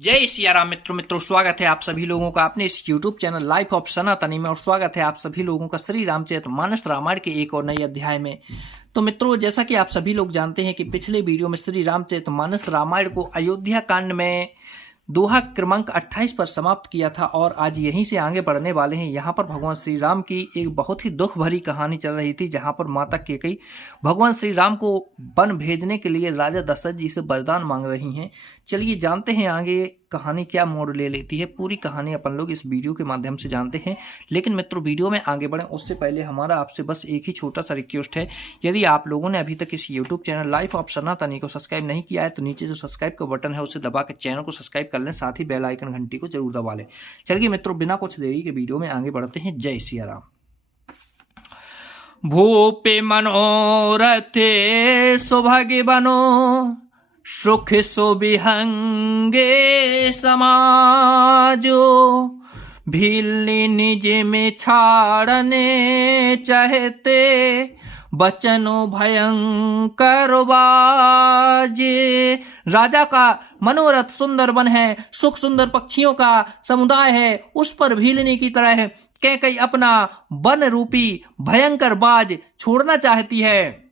जय सिया राम मित्रों स्वागत है आप सभी लोगों का अपने इस YouTube चैनल लाइफ ऑफ सनातनी में। और स्वागत है आप सभी लोगों का श्री रामचरितमानस रामायण के एक और नए अध्याय में। तो मित्रों, जैसा कि आप सभी लोग जानते हैं कि पिछले वीडियो में श्री रामचरितमानस रामायण को अयोध्या कांड में दोहा क्रमांक 28 पर समाप्त किया था और आज यहीं से आगे बढ़ने वाले हैं। यहाँ पर भगवान श्री राम की एक बहुत ही दुख भरी कहानी चल रही थी, जहाँ पर माता कैकेयी भगवान श्री राम को वन भेजने के लिए राजा दशरथ जी से वरदान मांग रही हैं। चलिए जानते हैं आगे कहानी क्या मोड़ ले लेती है। पूरी कहानी अपन लोग इस वीडियो के माध्यम से जानते हैं। लेकिन मित्रों, वीडियो में आगे बढ़ें उससे पहले हमारा आपसे बस एक ही छोटा सा रिक्वेस्ट है। यदि आप लोगों ने अभी तक इस यूट्यूब चैनल लाइफ ऑफ सनातनी को सब्सक्राइब नहीं किया है तो नीचे जो सब्सक्राइब का बटन है उसे दबा कर चैनल को सब्सक्राइब कर लें, साथ ही बेल आइकन घंटी को जरूर दबा लें। चलिए मित्रों, बिना कुछ देरी के वीडियो में आगे बढ़ते हैं। जय सिया राम। भूपे मनोरथे सौभाग्य बनो, सुख सुविहंगे समाजो, भीलनी निज में छाड़ने चाहते, बचनो भयंकर बाजे। राजा का मनोरथ सुंदर वन है, सुख सुंदर पक्षियों का समुदाय है, उस पर भीलनी की तरह है कैकेयी अपना वन रूपी भयंकर बाज छोड़ना चाहती है।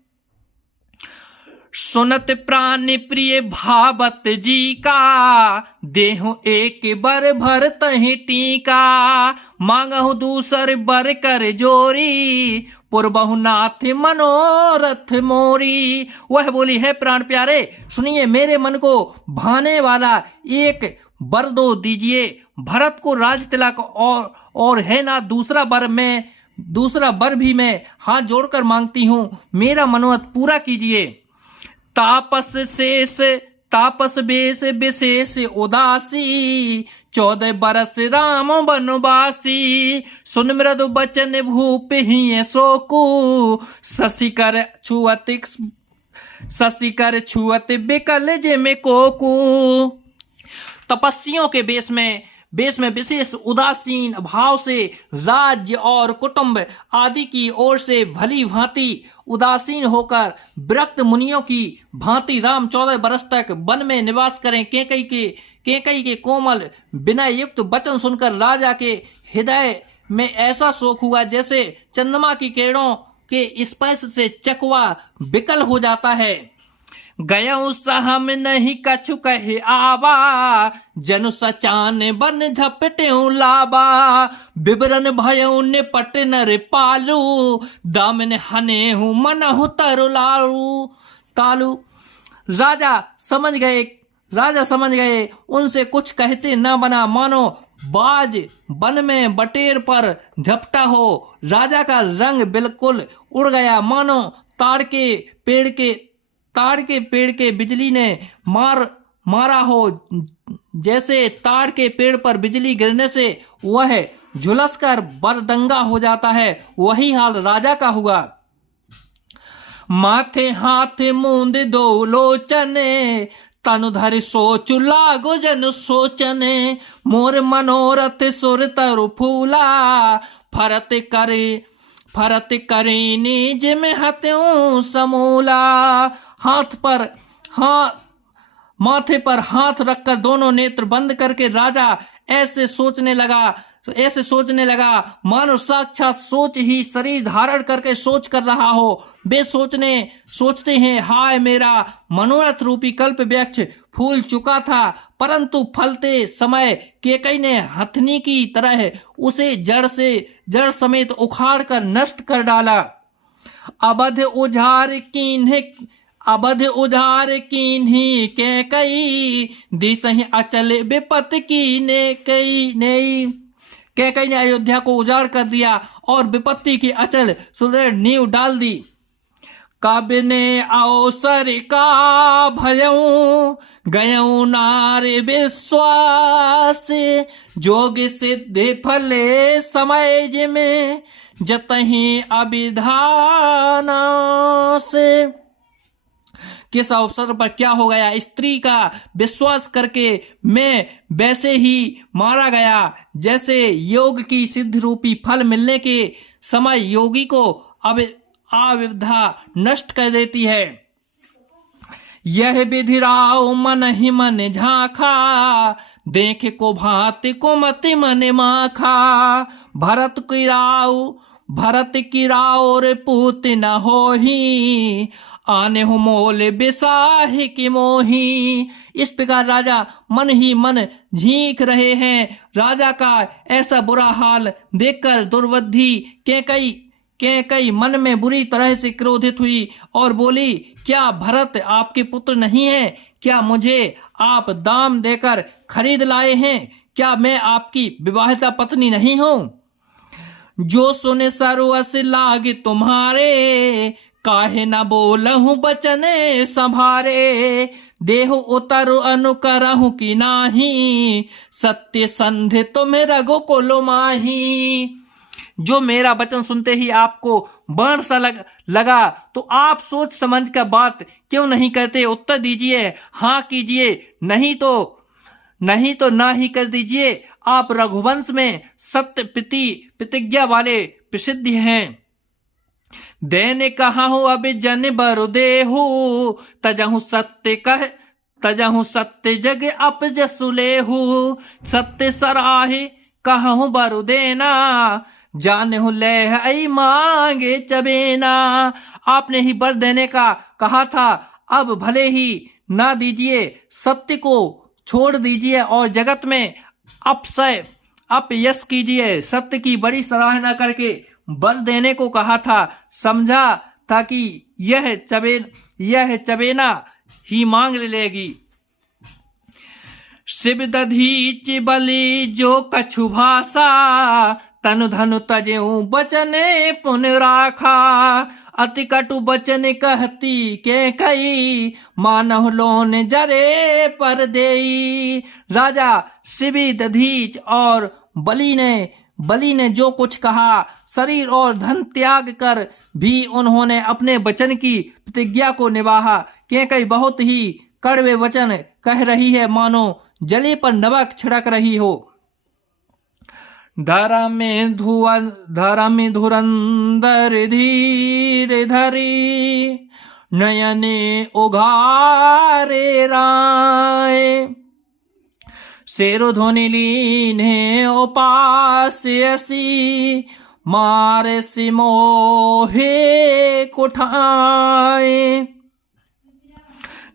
सुनत प्राण प्रिय भावत जी का, देहु एक बर भर तहि टीका, मांगहु दूसर बर कर जोरी, पुरबहु नाथ मनोरथ मोरी। वह बोली, है प्राण प्यारे, सुनिए मेरे मन को भाने वाला एक बर दो दीजिए। भरत को राज तिलक और है ना दूसरा बर भी मैं हाथ जोड़कर मांगती हूं, मेरा मनोरथ पूरा कीजिए। तापस बेश विशेष उदासी, 14 बरस राम बनवासी, सुन मृदु बचन भूप ही शोकु, शशिकर छुअत बिकल जिम कोकू। तपस्वियों के बेश में विशेष उदासीन भाव से राज्य और कुटुंब आदि की ओर से भली भांति उदासीन होकर विरक्त मुनियों की भांति राम 14 बरस तक वन में निवास करें। कैकेयी के कोमल विनय युक्त वचन सुनकर राजा के हृदय में ऐसा शोक हुआ जैसे चंद्रमा की किरणों के स्पर्श से चकवा विकल हो जाता है। गयऊ सहम नहीं कछु कहे आवा, जनु सचान बन झपटेऊ लाबा, बिबरन भयऊ निपट नर पालू, दामन हने हूँ मनहु तालू। राजा समझ गए उनसे कुछ कहते न बना, मानो बाज वन में बटेर पर झपटा हो। राजा का रंग बिल्कुल उड़ गया, मानो ताड़ के पेड़ के बिजली ने मारा हो। जैसे ताड़ के पेड़ पर बिजली गिरने से वह झुलसकर बरदंगा हो जाता है, वही हाल राजा का हुआ। माथे हाथ मूंद दो लोचने, तनु धरि सोचु लागो जन सोचने, मोर मनोरथ सुर तरु फूला, फरत करे निज में हत्यों समूला। माथे पर हाथ रखकर दोनों नेत्र बंद करके राजा ऐसे सोचने लगा मानो साक्षात सोच ही शरीर धारण करके सोच कर रहा हो। वे सोचते हैं, हाय मेरा मनोरथ रूपी कल्प वृक्ष फूल चुका था, परंतु फलते समय कैकेयी ने हथनी की तरह उसे जड़ समेत उखाड़ कर नष्ट कर डाला। अबध उजाड़ कीन्ही कैकेयी, दिसहि अचल विपत कीने कई। कैकेयी ने अयोध्या को उजाड़ कर दिया और विपत्ति की अचल सुदृढ़ नींव डाल दी। कब ने अवसर का भयऊ, गयऊ नार विश्वास, जोग सिद्धि फले समय जिमें, जतहि अभिधान से। किस अवसर पर क्या हो गया, स्त्री का विश्वास करके मैं वैसे ही मारा गया जैसे योग की सिद्ध रूपी फल मिलने के समय योगी को अब अविद्या नष्ट कर देती है। यह विधिराव मन ही मन झांखा, देख को भांति को मति मन माखा। भरत की राव रे पूत न होही, आने हो मोल बिसाही की मोही। इस प्रकार राजा मन ही मन झींक रहे हैं। राजा का ऐसा बुरा हाल देखकर दुर्वधि कैकई मन में बुरी तरह से क्रोधित हुई और बोली, क्या भरत आपके पुत्र नहीं है? क्या मुझे आप दाम देकर खरीद लाए हैं? क्या मैं आपकी विवाहिता पत्नी नहीं हूं? जो सुने सर्वस लागे तुम्हारे, काहे न बोलहूं बचने संभारे। देहु उतरु अनुकरहु की नाही, सत्य संधि तुम्हें रघुकुल माही। जो मेरा वचन सुनते ही आपको बाण सा लगा तो आप सोच समझ कर बात क्यों नहीं करते? उत्तर दीजिए, हाँ कीजिए, नहीं तो ना ही कर दीजिए। आप रघुवंश में सत्य प्रतिज्ञा वाले प्रसिद्ध हैं। देने कहा हो अब जन बरु देहु, तजहु सत्य जग अप जसुलेहु। सत्य सराहे कहूँ बरु देना, जाने हो ले आई मांगे चबेना। आपने ही बर देने का कहा था, अब भले ही ना दीजिए, सत्य को छोड़ दीजिए और जगत में अपयश कीजिए। सत्य की बड़ी सराहना करके बर देने को कहा था, समझा था कि यह चबेना ही मांग लेगी। शिव दधीच बलि जो कछु भाषा, तनु धनु तजेऊ बचने पुन राखा। अति कटु बचन कहती के कई, मानव लोन जरे पर देई। राजा शिवी दधीच और बलि ने जो कुछ कहा, शरीर और धन त्याग कर भी उन्होंने अपने वचन की प्रतिज्ञा को निभाया। कैकई बहुत ही कड़वे वचन कह रही है, मानो जले पर नमक छिड़क रही हो। धरा में धुरंधर धीर धरी, नयने उघारे राय। शेरो ध्वनि लीने उपास्यसी, मारे सिमोहे कुठाए।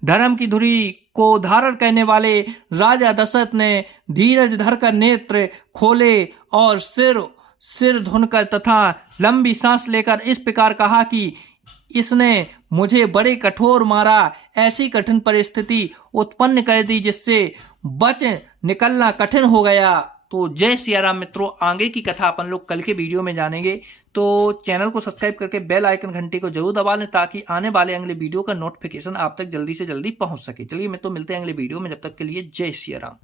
धर्म की धुरी को धारण करने वाले राजा दशरथ ने धीरज धरकर नेत्र खोले और सिर धुनकर तथा लंबी सांस लेकर इस प्रकार कहा कि इसने मुझे बड़े कठोर मारा, ऐसी कठिन परिस्थिति उत्पन्न कर दी जिससे बच निकलना कठिन हो गया। तो जय सिया राम मित्रों, आगे की कथा अपन लोग कल के वीडियो में जानेंगे। तो चैनल को सब्सक्राइब करके बेल आइकन घंटी को जरूर दबा लें ताकि आने वाले अगले वीडियो का नोटिफिकेशन आप तक जल्दी से जल्दी पहुंच सके। चलिए मित्रों, मिलते हैं अगले वीडियो में, जब तक के लिए जय सिया राम।